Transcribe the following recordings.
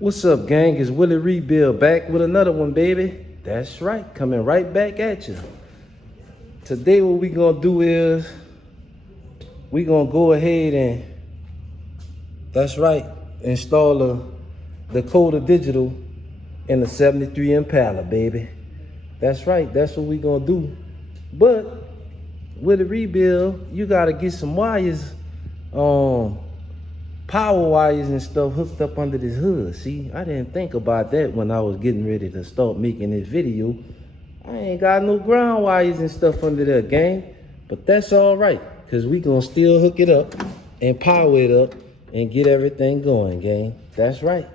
What's up, gang? It's Willie Rebuild back with another one, baby. That's right, coming right back at you. Today what we gonna do is we gonna go ahead and, that's right, install a Dakota Digital in the 73 Impala, baby. That's right, that's what we gonna do. But with the rebuild, you gotta get some wires, power wires and stuff hooked up under this hood. See, I didn't think about that when I was getting ready to start making this video. I ain't got no ground wires and stuff under there, gang. But that's all right, because we gonna still hook it up and power it up and get everything going, gang. That's right.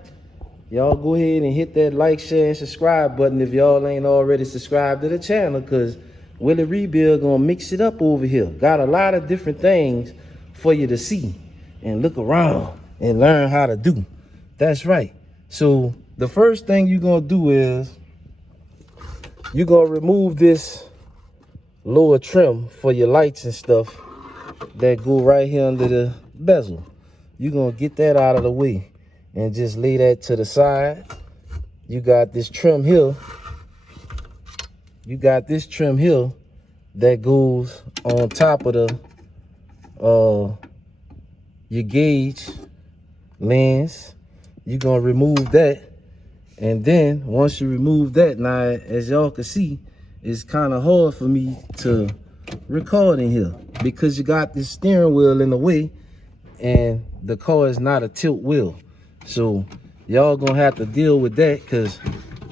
Y'all go ahead and hit that like, share, and subscribe button if y'all ain't already subscribed to the channel, because Willie Rebuild gonna mix it up over here. Got a lot of different things for you to see and look around and learn how to do. That's right. So the first thing you're gonna do is you're gonna remove this lower trim for your lights and stuff that go right here under the bezel. You're gonna get that out of the way and just lay that to the side. You got this trim here. You got this trim here that goes on top of the your gauge lens. You're gonna remove that, and then once you remove that, now as y'all can see, it's kind of hard for me to record in here because you got this steering wheel in the way and the car is not a tilt wheel. So y'all gonna have to deal with that, because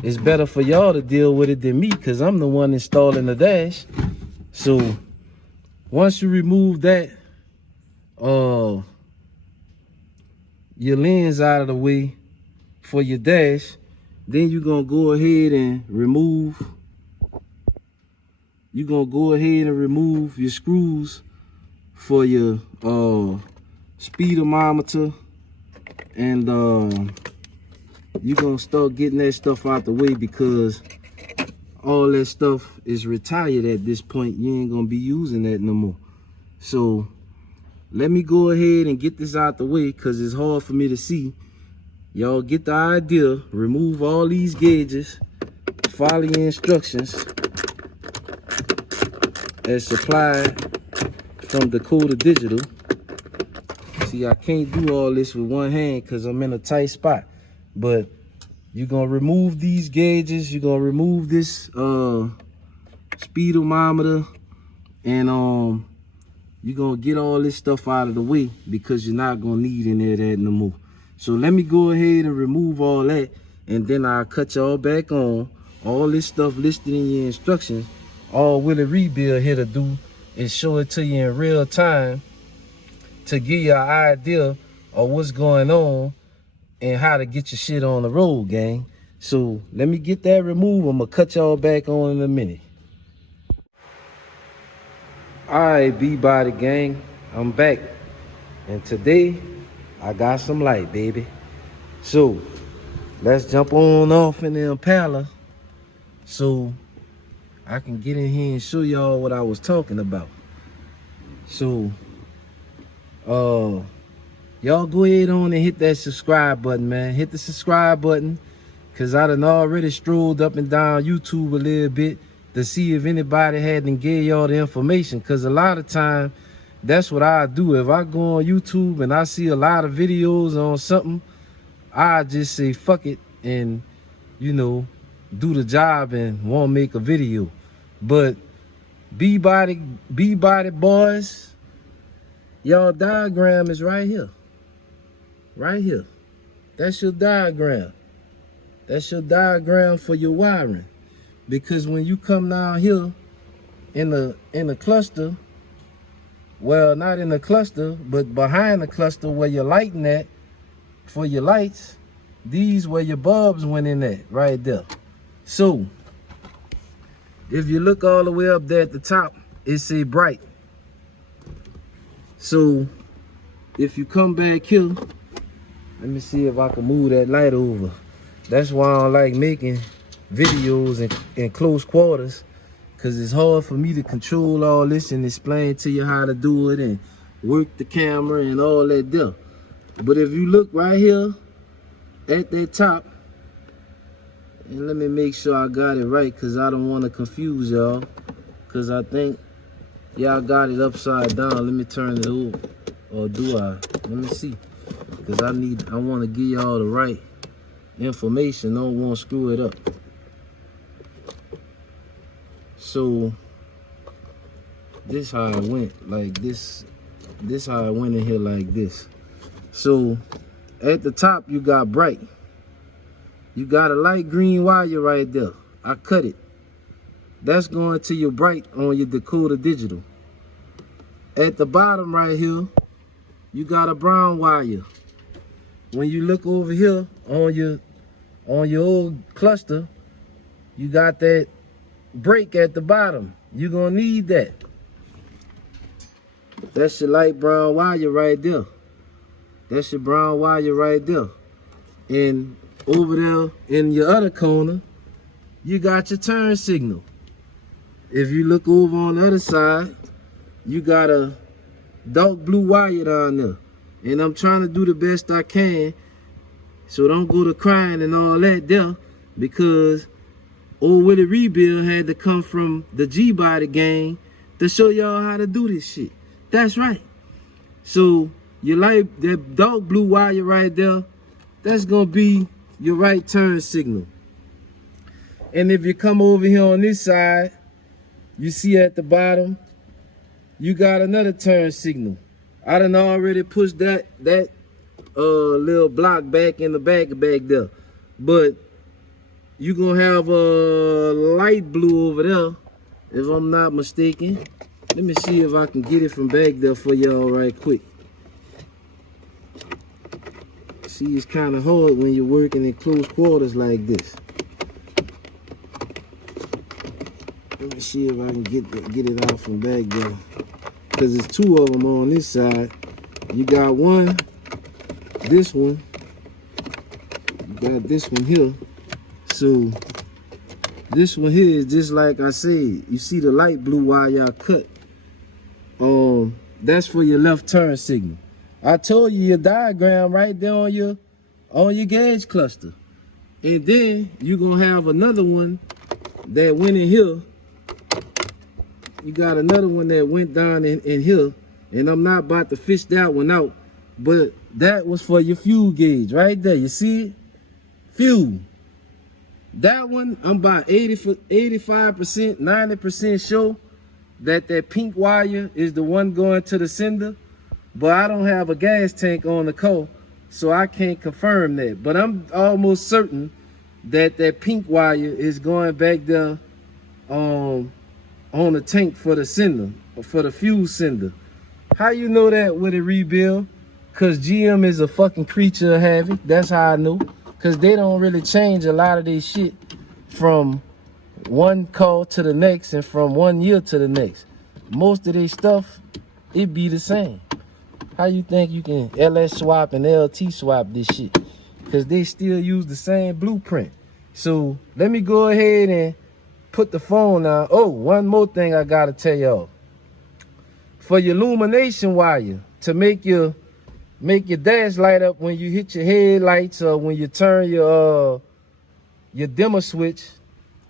it's better for y'all to deal with it than me, because I'm the one installing the dash. So once you remove that your lens out of the way for your dash, then you're gonna go ahead and remove your screws for your speedometer, and you're gonna start getting that stuff out the way, because all that stuff is retired at this point. You ain't gonna be using that no more. So let me go ahead and get this out the way, because it's hard for me to see. Y'all get the idea. Remove all these gauges. Follow your instructions as supplied from Dakota Digital. See, I can't do all this with one hand because I'm in a tight spot. But you're going to remove these gauges. You're going to remove this speedometer. And you're going to get all this stuff out of the way, because you're not going to need any of that no more. So let me go ahead and remove all that, and then I'll cut y'all back on. All this stuff listed in your instructions, all Willie Rebuild here to do is show it to you in real time to give you an idea of what's going on and how to get your shit on the road, gang. So let me get that removed. I'm going to cut y'all back on in a minute. Alright, B-Body gang, I'm back, and today I got some light, baby. So let's jump on off in the Impala so I can get in here and show y'all what I was talking about. So y'all go ahead on and hit that subscribe button, man. Hit the subscribe button, because I done already strolled up and down YouTube a little bit to see if anybody hadn't gave y'all the information, because a lot of time that's what I do. If I go on YouTube and I see a lot of videos on something, I just say fuck it and, you know, do the job and won't make a video. But B-Body boys, y'all diagram is right here. Right here. That's your diagram. That's your diagram for your wiring. Because when you come down here in the cluster, well, not in the cluster, but behind the cluster where you're lighting at for your lights, these where your bulbs went in at, right there. So if you look all the way up there at the top, it say bright. So if you come back here, let me see if I can move that light over. That's why I don't like making videos in close quarters, because it's hard for me to control all this and explain to you how to do it and work the camera and all that there. But if you look right here, at that top, and let me make sure I got it right, because I don't want to confuse y'all, because I think y'all got it upside down. Let me turn it over, or do I? Let me see, because I want to give y'all the right information. I don't want to screw it up. So this how it went, like this how it went in here, like this. So at the top you got bright, you got a light green wire right there. I cut it. That's going to your bright on your Dakota Digital. At the bottom right here, you got a brown wire. When you look over here on your old cluster, you got that break at the bottom. You're gonna need that. That's your light brown wire right there. That's your brown wire right there. And over there in your other corner, you got your turn signal. If you look over on the other side, you got a dark blue wire down there. And I'm trying to do the best I can, so don't go to crying and all that there, because old Willie Rebuild had to come from the G-Body gang to show y'all how to do this shit. That's right. So your light, that dark blue wire right there, that's gonna be your right turn signal. And if you come over here on this side, you see at the bottom, you got another turn signal. I done already pushed that little block back in the back there. But you gonna have a light blue over there, if I'm not mistaken. Let me see if I can get it from back there for y'all right quick. See, it's kind of hard when you're working in close quarters like this. Let me see if I can get it out from back there, because there's two of them on this side. You got one, this one, you got this one here. So this one here is just like I said. You see the light blue wire I cut. That's for your left turn signal. I told you your diagram right there on your gauge cluster. And then you're gonna have another one that went in here. You got another one that went down in here, and I'm not about to fish that one out, but that was for your fuel gauge right there. You see it? Fuel. That one, I'm about 85%, 90% sure that pink wire is the one going to the sender, but I don't have a gas tank on the car, so I can't confirm that. But I'm almost certain that pink wire is going back there on the tank for the sender, for the fuel sender. How you know that with a rebuild? Cause GM is a fucking creature of havoc. That's how I know. Cause they don't really change a lot of their shit from one call to the next and from 1 year to the next. Most of their stuff, it be the same. How you think you can LS swap and LT swap this shit? Cause they still use the same blueprint. So let me go ahead and put the phone on. Oh, one more thing I gotta tell y'all. For your illumination wire, to make your dash light up when you hit your headlights or when you turn your dimmer switch,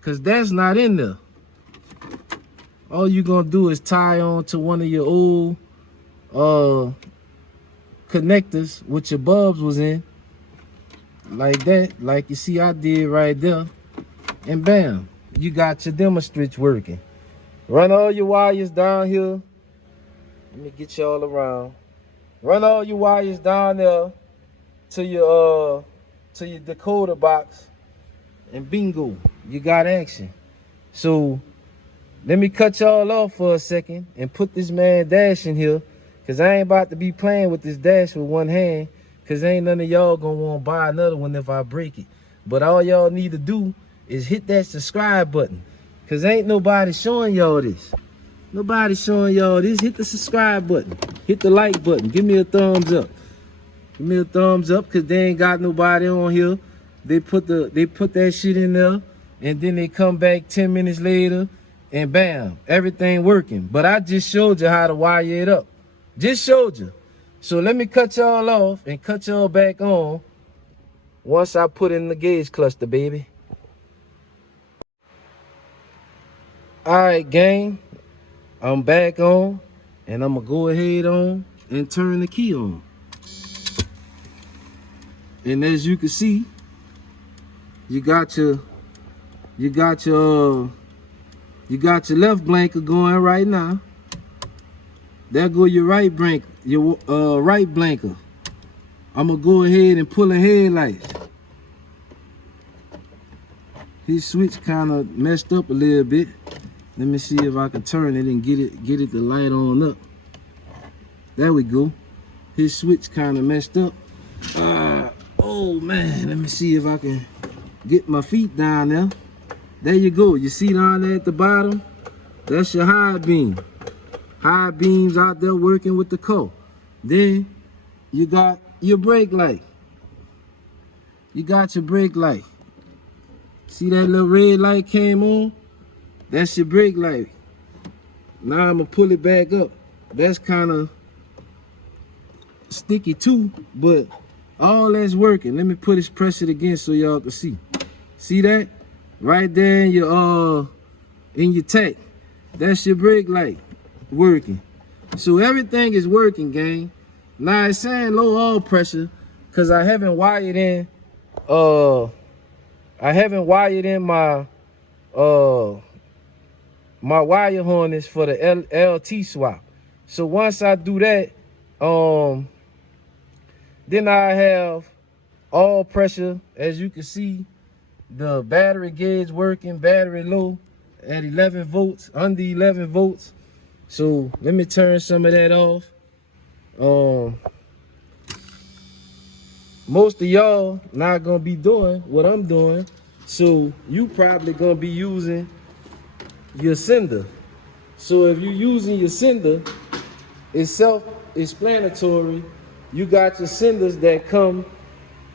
cause that's not in there. All you gonna do is tie on to one of your old connectors which your bulbs was in, like that, like you see I did right there, and bam, you got your dimmer switch working. Run all your wires down here. Let me get y'all around. Run all your wires down there to your decoder box, and bingo, you got action. So let me cut y'all off for a second and put this man dash in here, cause I ain't about to be playing with this dash with one hand, cause ain't none of y'all gonna want to buy another one if I break it. But all y'all need to do is hit that subscribe button, cause ain't nobody showing y'all this. Nobody showing y'all this. Hit the subscribe button. Hit the like button. Give me a thumbs up. Give me a thumbs up, cause they ain't got nobody on here. They put that shit in there, and then they come back 10 minutes later, and bam, everything working. But I just showed you how to wire it up. Just showed you. So let me cut y'all off and cut y'all back on once I put in the gauge cluster, baby. All right, gang, I'm back on, and I'm gonna go ahead on and turn the key on. And as you can see, you got your left blinker going right now. There go your right blinker, right blinker. I'm gonna go ahead and pull a headlight. His switch kind of messed up a little bit. Let me see if I can turn it and get it to light on up. There we go. His switch kind of messed up. Oh man, let me see if I can get my feet down there. There you go. You see down there at the bottom? That's your high beam. High beams out there working with the car. Then you got your brake light. You got your brake light. See that little red light came on? That's your brake light. Now I'm gonna pull it back up. That's kind of sticky too, but all that's working. Let me press it again so y'all can see. See that? Right there in your tank. That's your brake light working. So everything is working, gang. Now it's saying low oil pressure because I haven't wired in my my wire harness for the LT swap. So once I do that, then I have all pressure. As you can see, the battery gauge working, battery low at 11 volts, under 11 volts. So let me turn some of that off. Most of y'all not gonna be doing what I'm doing, so you probably gonna be using your sender. So if you're using your sender, it's self-explanatory. You got your senders that come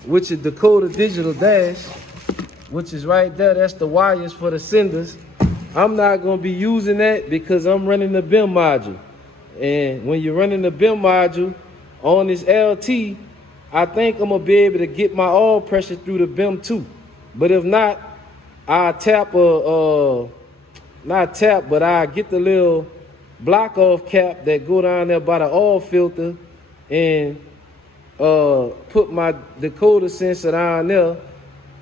with your Dakota Digital dash, which is right there. That's the wires for the senders. I'm not gonna be using that because I'm running the BIM module. And when you're running the BIM module on this LT, I think I'm gonna be able to get my oil pressure through the BIM too. But if not, I'll tap not tap, but I get the little block off cap that go down there by the oil filter and put my Dakota sensor down there,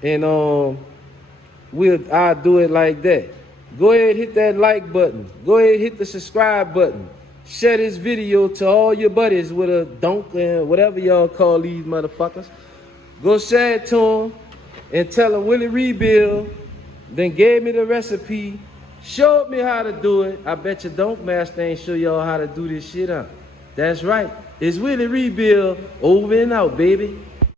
and I'll do it like that. Go ahead, hit that like button. Go ahead, hit the subscribe button. Share this video to all your buddies with a donk and whatever y'all call these motherfuckers. Go share it to them and tell them Willie Rebuild then gave me the recipe, showed me how to do it. I bet your donk master ain't show y'all how to do this shit, huh? That's right. It's Willie Rebuild, over and out, baby.